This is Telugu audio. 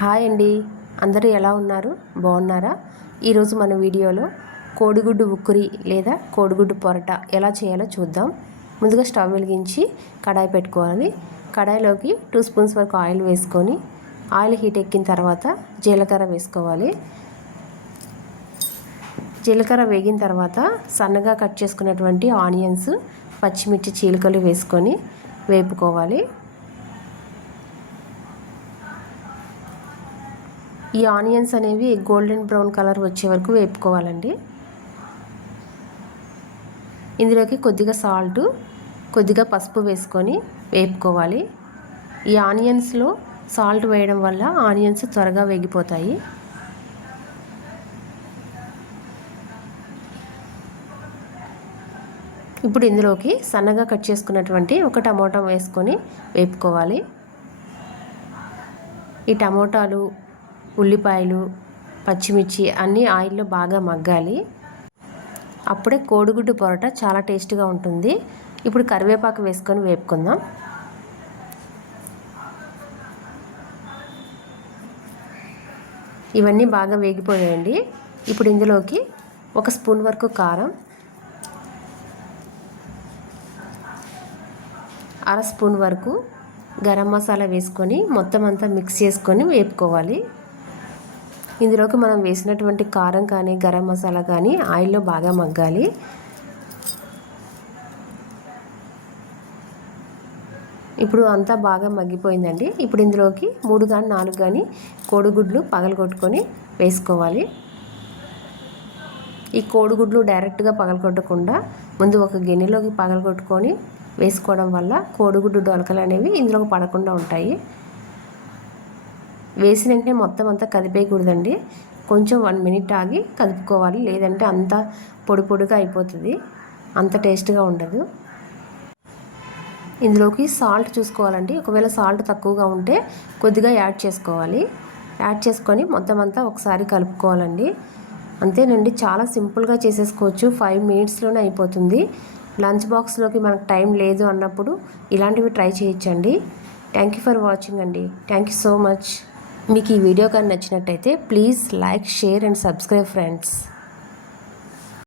హాయ్ అండి. అందరూ ఎలా ఉన్నారు? బాగున్నారా? ఈరోజు మన వీడియోలో కోడిగుడ్డు ఉక్కురి లేదా కోడిగుడ్డు పొరట ఎలా చేయాలో చూద్దాం. ముందుగా స్టవ్ వెలిగించి కడాయి పెట్టుకోవాలి. కడాయిలోకి టూ స్పూన్స్ వరకు ఆయిల్ వేసుకొని ఆయిల్ హీట్ ఎక్కిన తర్వాత జీలకర్ర వేసుకోవాలి. జీలకర్ర వేగిన తర్వాత సన్నగా కట్ చేసుకున్నటువంటి ఆనియన్స్ పచ్చిమిర్చి చీలికలు వేసుకొని వేపుకోవాలి. ఈ ఆనియన్స్ అనేవి గోల్డెన్ బ్రౌన్ కలర్ వచ్చే వరకు వేపుకోవాలండి. ఇందులోకి కొద్దిగా సాల్ట్ కొద్దిగా పసుపు వేసుకొని వేపుకోవాలి. ఈ ఆనియన్స్లో సాల్ట్ వేయడం వల్ల ఆనియన్స్ త్వరగా వేగిపోతాయి. ఇప్పుడు ఇందులోకి సన్నగా కట్ చేసుకున్నటువంటి ఒక టమోటా వేసుకొని వేపుకోవాలి. ఈ టమోటాలు ఉల్లిపాయలు పచ్చిమిర్చి అన్నీ ఆయిల్లో బాగా మగ్గాలి. అప్పుడే కోడిగుడ్డు పొరట చాలా టేస్ట్గా ఉంటుంది. ఇప్పుడు కరివేపాకు వేసుకొని వేపుకుందాం. ఇవన్నీ బాగా వేగిపోయాయండి. ఇప్పుడు ఇందులోకి ఒక స్పూన్ వరకు కారం అర స్పూన్ వరకు గరం మసాలా వేసుకొని మొత్తం అంతా మిక్స్ చేసుకొని వేపుకోవాలి. ఇందులోకి మనం వేసినటువంటి కారం కానీ గరం మసాలా కానీ ఆయిల్లో బాగా మగ్గాలి. ఇప్పుడు అంతా బాగా మగ్గిపోయిందండి. ఇప్పుడు ఇందులోకి మూడు కానీ నాలుగు కానీ కోడిగుడ్లు పగలగొట్టుకొని వేసుకోవాలి. ఈ కోడిగుడ్లు డైరెక్ట్గా పగలగొట్టకుండా ముందు ఒక గిన్నెలోకి పగలగొట్టుకొని వేసుకోవడం వల్ల కోడిగుడ్డు డొలకలు అనేవి ఇందులోకి పడకుండా ఉంటాయి. వేసిన వెంటనే మొత్తం అంతా కదిపేయకూడదండి. కొంచెం వన్ మినిట్ ఆగి కదుపుకోవాలి. లేదంటే అంత పొడి పొడిగా అయిపోతుంది. అంత టేస్ట్గా ఉండదు. ఇందులోకి సాల్ట్ చూసుకోవాలండి. ఒకవేళ సాల్ట్ తక్కువగా ఉంటే కొద్దిగా యాడ్ చేసుకోవాలి. యాడ్ చేసుకొని మొత్తం అంతా ఒకసారి కలుపుకోవాలండి. అంతేనండి. చాలా సింపుల్గా చేసేసుకోవచ్చు. ఫైవ్ మినిట్స్లోనే అయిపోతుంది. లంచ్ బాక్స్లోకి మనకు టైం లేదు అన్నప్పుడు ఇలాంటివి ట్రై చేయొచ్చండి. థ్యాంక్ యూ ఫర్ వాచింగ్ అండి. Thank you so much. మీకు ఈ వీడియో కానీ నచ్చినట్టయితే please like share and subscribe friends.